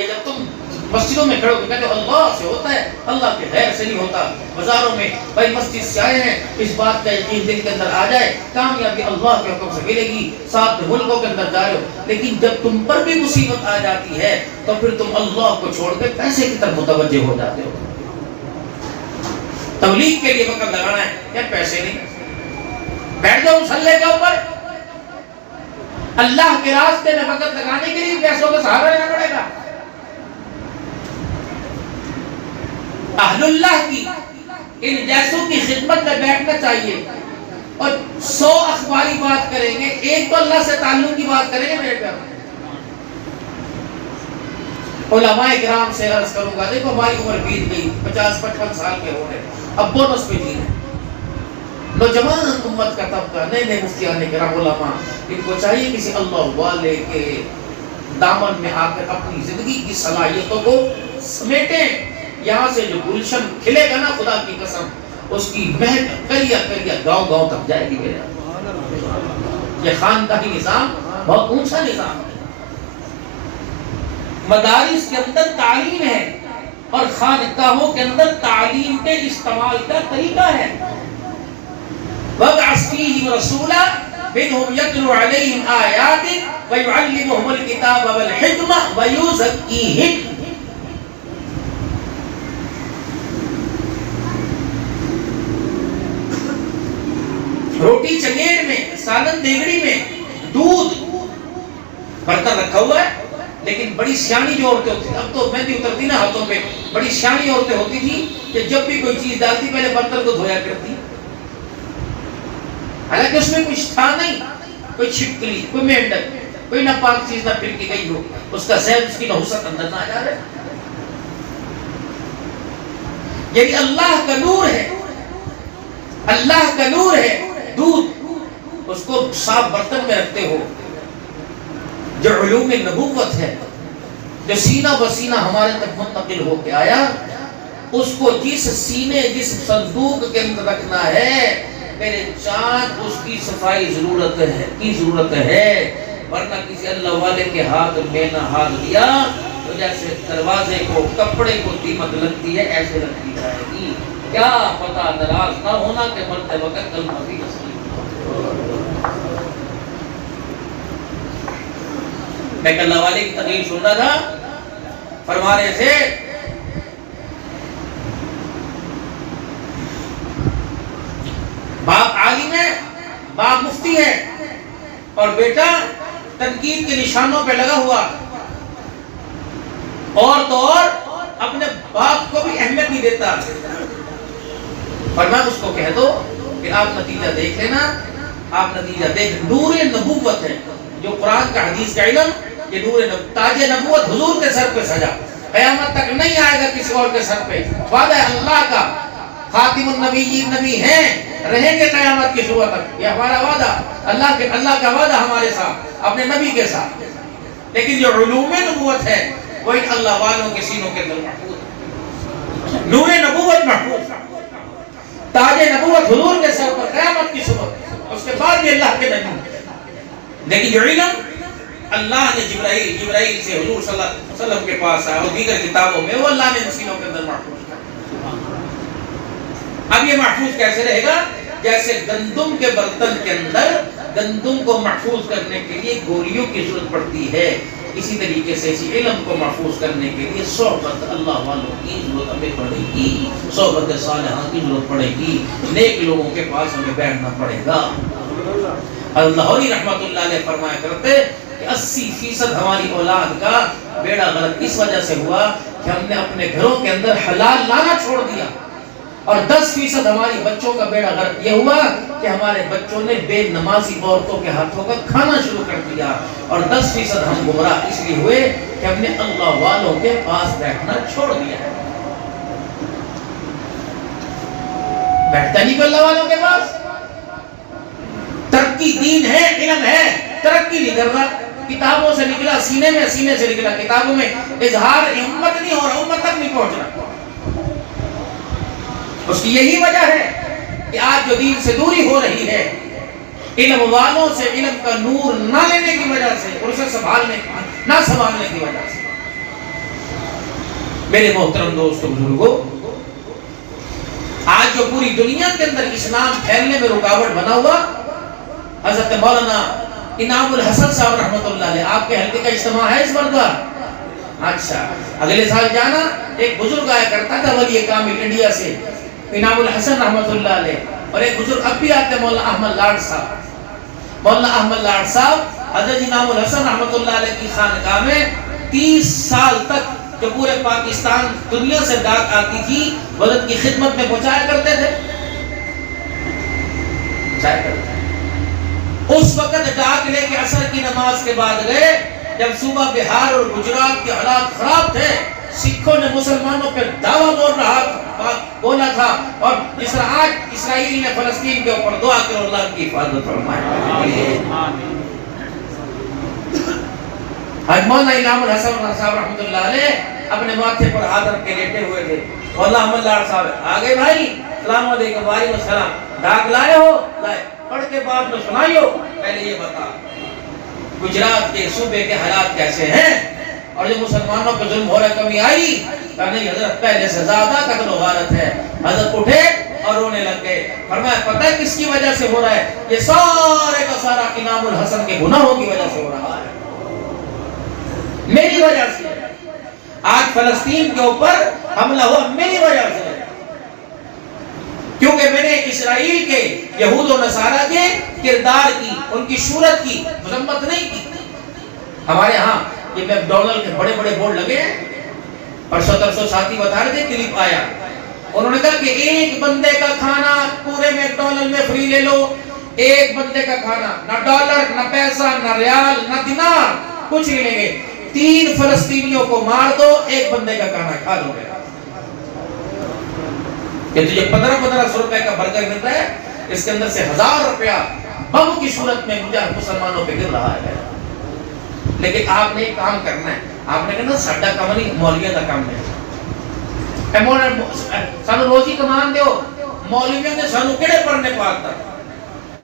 کہ جب تم مسجدوں میں کھڑے ہو کہتے ہو اللہ سے ہوتا ہے، اللہ کے غیر سے نہیں ہوتا. بازاروں میں بھائی مسجد سے آئے ہیں، اس بات کا یقین دل کے اندر آ جائے کامیابی اللہ کے حکم سے ملے گی. ساتھ ملکوں کے اندر جا رہے ہو، لیکن جب تم پر بھی مصیبت آ جاتی ہے تو پھر تم اللہ کو چھوڑ کے پیسے کی طرف متوجہ ہو جاتے ہو. تبلیغ کے لیے وقت لگانا ہے، یا پیسے نہیں، بیٹھ جاؤ مصلی کے اوپر. اللہ کے راستے میں وقت لگانے کے لیے پیسوں کا سہارا لینا پڑے گا. اہل اللہ کی ان جیسوں کی خدمت میں بیٹھنا چاہیے اور 100 اخباری بات کریں گے، ایک تو اللہ سے تعلق کی بات کریں گے. میرے پیارے علماء کرام سے عرض کروں گا، دیکھو ہماری عمر بیت گئی، 50-55 سال کے ہو رہے، اب بونس پہ جی رہے. نوجوان امت کا طبقہ، نئے نئے مفتیان کرام علماء، ان کو چاہیے کسی اللہ والے کے دامن میں آ کر اپنی زندگی کی صلاحیتوں کو سمیٹیں. یہاں سے جو گلشن کھلے گا نا، خدا کی قسم، اس کی مہک کریا کریا گاؤں گاؤں تک جائے گی. میرے یہ خاندانی نظام بہت اونچا نظام ہے. مدارس کے اندر تعلیم ہے اور خانقاہوں کے اندر تعلیم کے استعمال کا طریقہ ہے. وَبَعَثْ فِيهِمْ رَسُولًا مِنْهُمْ يَتْلُو عَلَيْهِمْ آيَاتِكَ وَيُعَلِّمُهُمُ الْكِتَابَ وَالْحِكْمَةَ وَيُزَكِّيهِمْ. روٹی چنگیڑ میں، سالن دیگڑی میں، دودھ برتن رکھا ہوا ہے. لیکن بڑی سیانی جو عورتیں ہوتی تھیں، اب تو مہندی اترتی نا ہاتھوں پہ، بڑی سیانی عورتیں ہوتی تھی کہ جب بھی کوئی چیز ڈالتی پہلے برتن کو دھویا کرتی. حالانکہ اس میں کچھ تھا نہیں، کوئی چھپکلی، کوئی مینڈک، کوئی ناپاک چیز نہ پھر کے گئی ہو، اس کا زہر، اس کی نحوست اندر نہ آ جا رہا ہے. یعنی اللہ کا نور ہے، اللہ کا نور ہے. دودھ اس کو صاف برتن میں رکھتے ہو. جو علوم نبوت ہے، جو سینہ بسینہ ہمارے تک منتقل ہو کے آیا، اس کو جس سینے، جس صندوق کے اندر رکھنا ہے، میرے چاند، اس کی صفائی ضرورت ہے. ورنہ کسی اللہ والے کے ہاتھ میں نہ ہاتھ دیا تو جیسے دروازے کو، کپڑے کو دیمک لگتی ہے، ایسے رکھی جائے گی. کیا پتہ ناراض نہ ہونا کہ مرتے وقت کلمہ بھی نصیب. میں کل اللہ والے کی تقریر سن رہا تھا، فرما رہے تھے باپ عالم ہے، باپ مفتی ہے، اور بیٹا تنقید کے نشانوں پہ لگا ہوا، اور تو اور اپنے باپ کو بھی اہمیت نہیں دیتا. فرمایا اس کو کہہ دو کہ آپ نتیجہ دیکھ لینا، آپ نتیجہ دیکھ. نور نبوت ہے جو قرآن کا حدیث کا علم، یہ نور تاج نبوت حضور کے سر پہ سجا، قیامت تک نہیں آئے گا کسی اور کے سر پہ. وعدہ اللہ کا، خاتم النبیین نبی ہیں، رہیں گے قیامت کی صبح تک. یہ ہمارا وعدہ، اللہ کا وعدہ ہمارے ساتھ، اپنے نبی کے ساتھ. لیکن جو علوم نبوت ہے وہ ان اللہ والوں کے سینوں کے اندر محفوظ ہے. نور نبوت محفوظ، تاج نبوت حضور کے سر پر قیامت کی صبح، اس کے بعد بھی اللہ کے نبی. لیکن جو علم اللہ نے جبرائیل سے حضور صلی اللہ علیہ وسلم کے پاس آیا اور دیگر کتابوں میں، وہ اللہ نے سینوں کے اندر محفوظ کیا. اب یہ محفوظ کیسے رہے گا؟ جیسے گندم کے برتن کے اندر گندم کو محفوظ کرنے کے لیے گولیوں کی ضرورت پڑتی ہے، اسی طریقے سے اسی علم کو محفوظ کرنے کے لیے صحبت اللہ والوں کی ضرورت ہمیں پڑے گی، صحبت صالحہ کی ضرورت پڑے گی، نیک لوگوں کے پاس ہمیں بیٹھنا پڑے گا. اللہ رحمت اللہ علیہ فرمایا کرتے کہ 80% ہماری اولاد کا بیڑا غرق اس وجہ سے ہوا کہ ہم نے اپنے گھروں کے اندر حلال لانا چھوڑ دیا، اور 10% ہماری بچوں کا بیڑا غرق یہ ہوا کہ ہمارے بچوں نے بے نمازی عورتوں کے ہاتھوں کا کھانا شروع کر دیا، اور 10% ہم گمراہ اس لیے ہوئے کہ ہم نے اللہ والوں کے پاس بیٹھنا چھوڑ دیا ہے. بیٹھتا نہیں اللہ والوں کے پاس. ترقی دین ہے، علم ہے، ترقی نہیں کر رہا. کتابوں سے نکلا سینے میں، سینے سے نکلا کتابوں میں. اظہار امت نہیں ہو رہا، امت تک نہیں پہنچ رہا. اس کی یہی وجہ ہے کہ آج جو دین سے دوری ہو رہی ہے، علم والوں سے علم کا نور نہ لینے کی وجہ سے، اور اسے نہ سنبھالنے کی وجہ سے. میرے محترم دوستو بزرگوں، آج جو پوری دنیا کے اندر اسلام پھیلنے میں رکاوٹ بنا ہوا، حضرت مولانا انعام الحسن صاحب رحمۃ اللہ علیہ، آپ کے حلقے کا اجتماع ہے اس بار؟ اچھا، اگلے سال جانا۔ ایک بزرگ آیا کرتا تھا ولی کامل انڈیا سے، انعام الحسن رحمۃ اللہ علیہ، اور ایک بزرگ اب بھی آتے ہیں مولانا احمد لاڈ صاحب۔ مولانا احمد لاڈ صاحب حضرت انعام الحسن رحمۃ اللہ علیہ کی خانقاہ میں 30 سال تک جو پورے پاکستان دنیا سے ڈاک آتی تھی مدد کی خدمت میں پہنچایا کرتے تھے۔ اس وقت ڈاک لے کے عصر کی نماز کے بعد گئے، جب صوبہ بہار اور گجرات کے حالات خراب تھے، سکھوں نے مسلمانوں پہ دعویٰ بولا تھا، اور جس طرح آج اسرائیل نے فلسطین کے اوپر دعا کرو اللہ کی حفاظت فرمائے۔ حج مولانا انعام الحسن صاحب رحمۃ اللہ علیہ اپنے ماتھے پر ہاتھ رکھ کے لیٹے ہوئے تھے۔ مولانا احمد لاڈ صاحب آگے، بھائی السلام علیکم۔ وعلیکم السلام۔ ڈاک لائے ہو؟ لائے۔ پڑھ کے بعد میں سنائیو، پہلے یہ بتا گجرات کے صوبے کے حالات کیسے ہیں، اور جو مسلمانوں پہ ظلم ہو رہا ہے کمی آئی؟ کہا نہیں حضرت، پہلے سے زیادہ قتل و غارت ہے۔ حضرت اٹھے اور رونے لگ گئے۔ فرمایا پتہ ہے کس کی وجہ سے ہو رہا ہے؟ یہ سارے کا سارا انعام الحسن کے گناہوں کی وجہ سے ہو رہا ہے، میری وجہ سے۔ آج فلسطین کے اوپر حملہ ہوا میری وجہ سے، کیونکہ میں نے اسرائیل کے یہود و نصارہ کے کردار کی، ان کی صورت کی مذمت نہیں کی۔ ہمارے ہاں یہ میک ڈونلڈ کے بڑے بڑے بورڈ لگے ہیں، اور 1700 ساتھی بتا رہے تھے، کلپ آیا، انہوں نے کہا کہ ایک بندے کا کھانا پورے میک ڈونلڈ میں فری لے لو، ایک بندے کا کھانا، نہ ڈالر، نہ پیسہ، نہ ریال، نہ دینار، کچھ نہیں لیں گے۔ 3 فلسطینیوں کو مار دو، ایک بندے کا کھانا کھا لو گے۔ کہ تجھے 1500 روپے کا برگر مل رہا ہے، اس کے اندر سے 1000 روپیہ بم کی صورت میں مجھے مسلمانوں پہ گر رہا ہے۔ لیکن آپ نے ایک کام کرنا ہے، آپ نے کہنا ساڈا کام نہیں، مولویوں کا کام ہے۔ سانو روزی کمان دیو، مولویوں نے سانو کیڑے پڑھنے کو آتا؟